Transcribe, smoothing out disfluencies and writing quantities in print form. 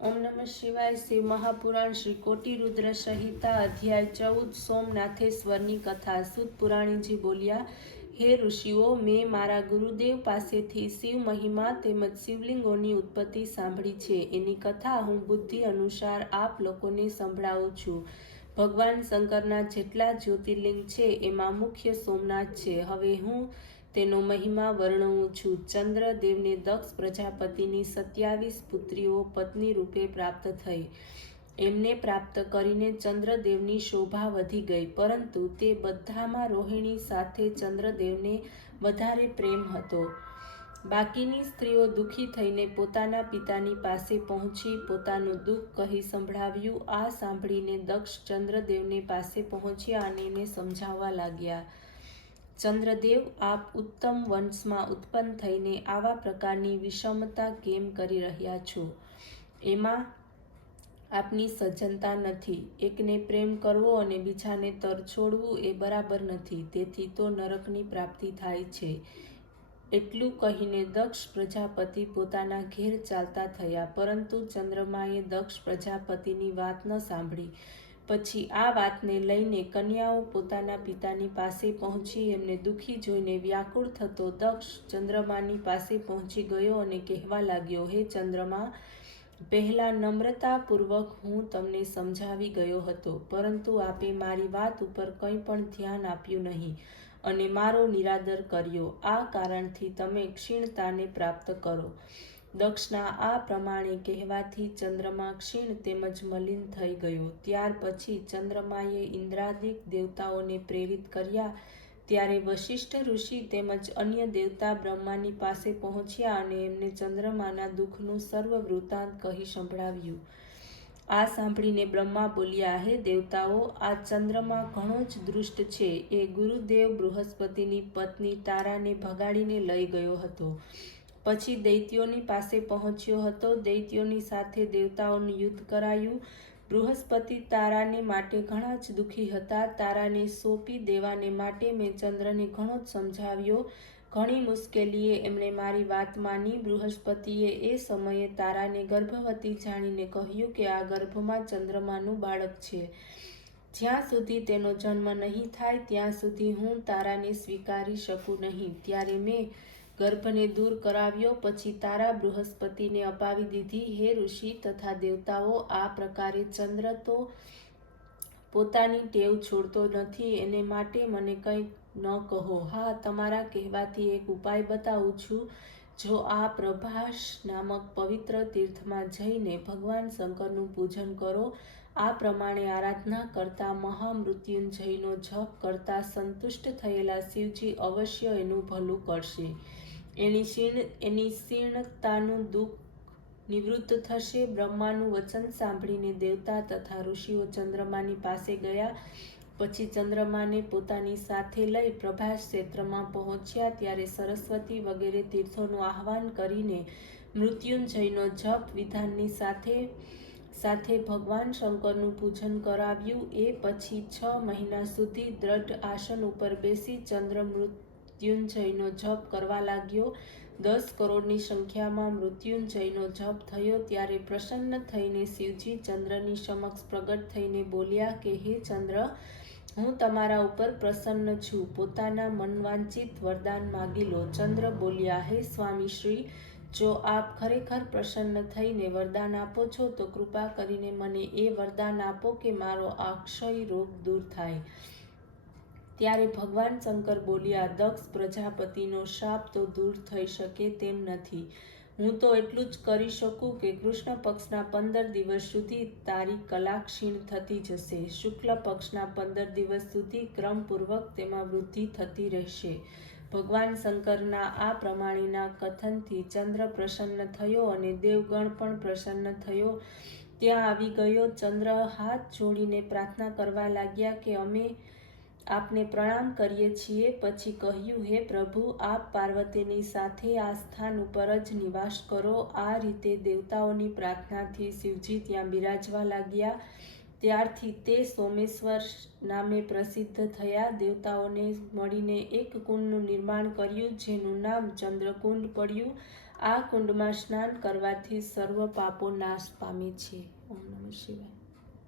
ओम नमः शिवाय। शिव महापुराण श्री कोटिरुद्र संहिता अध्याय 14 सोमनाथेश्वરની કથા। સુત પુરાણીજી બોલ્યા, હે ઋષિઓ, મેં મારા ગુરુદેવ પાસેથી શિવ મહિમા તેમજ શિવલિંગોની ઉત્પત્તિ સાંભળી છે। એની કથા હું બુદ્ધિ અનુસાર આપ લોકોને સંભળાવું છું। ભગવાન શંકરના જેટલા જ્યોતિર્લિંગ છે એમાં મુખ્ય સોમનાથ છે। હવે હું તેનો મહિમા વર્ણવું છું। ચંદ્રદેવને દક્ષ પ્રજાપતિની 27 પુત્રીઓ પત્ની રૂપે પ્રાપ્ત થઈ। એમને પ્રાપ્ત કરીને ચંદ્રદેવની શોભા વધી ગઈ, પરંતુ તે બધામાં રોહિણી સાથે ચંદ્રદેવને વધારે પ્રેમ હતો। બાકીની સ્ત્રીઓ દુઃખી થઈને પોતાના પિતાની પાસે પહોંચી પોતાનું દુઃખ કહી સંભળાવ્યું। આ સાંભળીને દક્ષ ચંદ્રદેવને પાસે પહોંચ્યા અને એને સમજાવવા લાગ્યા, ચંદ્રદેવ, આપ ઉત્તમ વંશમાં ઉત્પન્ન થઈને આવા પ્રકારની વિષમતા કેમ કરી રહ્યા છો? એમાં આપની સજ્જનતા નથી। એકને પ્રેમ કરવો અને બીજાને તરછોડવું એ બરાબર નથી, તેથી તો નરકની પ્રાપ્તિ થાય છે। એટલું કહીને દક્ષ પ્રજાપતિ પોતાના ઘેર ચાલતા થયા, પરંતુ ચંદ્રમાએ દક્ષ પ્રજાપતિની વાત ન સાંભળી। પછી આ વાતને લઈને કન્યાઓ પોતાના પિતાની પાસે પહોંચી। એમને દુઃખી જોઈને વ્યાકુળ થતો દક્ષ ચંદ્રમાની પાસે પહોંચી ગયો અને કહેવા લાગ્યો, હે ચંદ્રમા, પહેલા નમ્રતાપૂર્વક હું તમને સમજાવી ગયો હતો, પરંતુ આપે મારી વાત ઉપર કંઈ પણ ધ્યાન આપ્યું નહીં અને મારો નિરાદર કર્યો। આ કારણથી તમે ક્ષીણતાને પ્રાપ્ત કરો। દક્ષના આ પ્રમાણે કહેવાથી ચંદ્રમા ક્ષીણ તેમજ મલિન થઈ ગયો। ત્યાર પછી ચંદ્રમાએ ઇન્દ્રાદિક દેવતાઓને પ્રેરિત કર્યા। ત્યારે વશિષ્ઠ ઋષિ તેમજ અન્ય દેવતા બ્રહ્માની પાસે પહોંચ્યા અને એમને ચંદ્રમાના દુઃખનું સર્વ વૃત્તાંત કહી સંભળાવ્યું। આ સાંભળીને બ્રહ્મા બોલ્યા, હે દેવતાઓ, આ ચંદ્રમા ઘણો જ દુષ્ટ છે। એ ગુરુદેવ બૃહસ્પતિની પત્ની તારાને ભગાડીને લઈ ગયો હતો। પછી દૈત્યોની પાસે પહોંચ્યો હતો। દૈત્યોની સાથે દેવતાઓનું યુદ્ધ કરાયું। બૃહસ્પતિ તારાને માટે ઘણા જ દુઃખી હતા। તારાને સોંપી દેવાને માટે મેં ચંદ્રને ઘણો જ સમજાવ્યો। ઘણી મુશ્કેલીએ એમણે મારી વાત માની। બૃહસ્પતિએ એ સમયે તારાને ગર્ભવતી જાણીને કહ્યું કે આ ગર્ભમાં ચંદ્રમાનું બાળક છે। જ્યાં સુધી તેનો જન્મ નહીં થાય ત્યાં સુધી હું તારાને સ્વીકારી શકું નહીં। ત્યારે મેં ગર્ભને દૂર કરાવ્યો। પછી તારા બૃહસ્પતિને અપાવી દીધી। હે ઋષિ તથા દેવતાઓ, આ પ્રકારે ચંદ્ર તો પોતાની ટેવ છોડતો નથી, એને માટે મને કંઈ ન કહો। હા, તમારા કહેવાથી એક ઉપાય બતાવું છું। જો આ પ્રભાસ નામક પવિત્ર તીર્થમાં જઈને ભગવાન શંકરનું પૂજન કરો, આ પ્રમાણે આરાધના કરતા મહામૃત્યુંજયનો જપ કરતા સંતુષ્ટ થયેલા શિવજી અવશ્ય એનું ભલું કરશે। એની શીર્ણતાનું દુઃખ નિવૃત્ત થશે। બ્રહ્માનું વચન સાંભળીને દેવતા તથા ઋષિઓ ચંદ્રમાની પાસે ગયા। પછી ચંદ્રમાને પોતાની સાથે લઈ પ્રભાસ ક્ષેત્રમાં પહોંચ્યા। ત્યારે સરસ્વતી વગેરે તીર્થોનું આહ્વાન કરીને મૃત્યુંજયનો જપ વિધાનની સાથે ભગવાન શંકરનું પૂજન કરાવ્યું। એ પછી 6 મહિના સુધી દ્રઢ આસન ઉપર બેસી ચંદ્ર મૃત્યુંજયનો જપ કરવા લાગ્યો। 10 કરોડની સંખ્યામાં મૃત્યુંજયનો જપ થયો। ત્યારે પ્રસન્ન થઈને શિવજી ચંદ્રની સમક્ષ પ્રગટ થઈને બોલ્યા કે હે ચંદ્ર, હું તમારા ઉપર પ્રસન્ન છું, પોતાના મનવાંચિત વરદાન માગી લો। ચંદ્ર બોલ્યા, હે સ્વામી શ્રી, જો આપ ખરેખર પ્રસન્ન થઈને વરદાન આપો છો તો કૃપા કરીને મને એ વરદાન આપો કે મારો આ ક્ષય રોગ દૂર થાય। ત્યારે ભગવાન શંકર બોલ્યા, દક્ષ પ્રજાપતિનો શાપ તો દૂર થઈ શકે તેમ નથી। હું તો એટલું જ કરી શકું કે કૃષ્ણ પક્ષના 15 દિવસ સુધી તારી કલા ક્ષીણ થતી જશે। શુક્લ પક્ષના 15 દિવસ સુધી ક્રમપૂર્વક તેમાં વૃદ્ધિ થતી રહેશે। ભગવાન શંકરના આ પ્રમાણેના કથનથી ચંદ્ર પ્રસન્ન થયો અને દેવગણ પણ પ્રસન્ન થયો। ત્યાં આવી ગયો। ચંદ્ર હાથ જોડીને પ્રાર્થના કરવા લાગ્યા કે અમે આપને પ્રણામ કરીએ છીએ। પછી કહ્યું, હે પ્રભુ, આપ પાર્વતીની સાથે આ સ્થાન ઉપર જ નિવાસ કરો। આ રીતે દેવતાઓની પ્રાર્થનાથી શિવજી ત્યાં બિરાજવા લાગ્યા। ત્યારથી તે સોમેશ્વર નામે પ્રસિદ્ધ થયા। દેવતાઓને મળીને એક કુંડનું નિર્માણ કર્યું, જેનું નામ ચંદ્રકુંડ પડ્યું। આ કુંડમાં સ્નાન કરવાથી સર્વ પાપો નાશ પામે છે. ઓમ નમઃ શિવાય.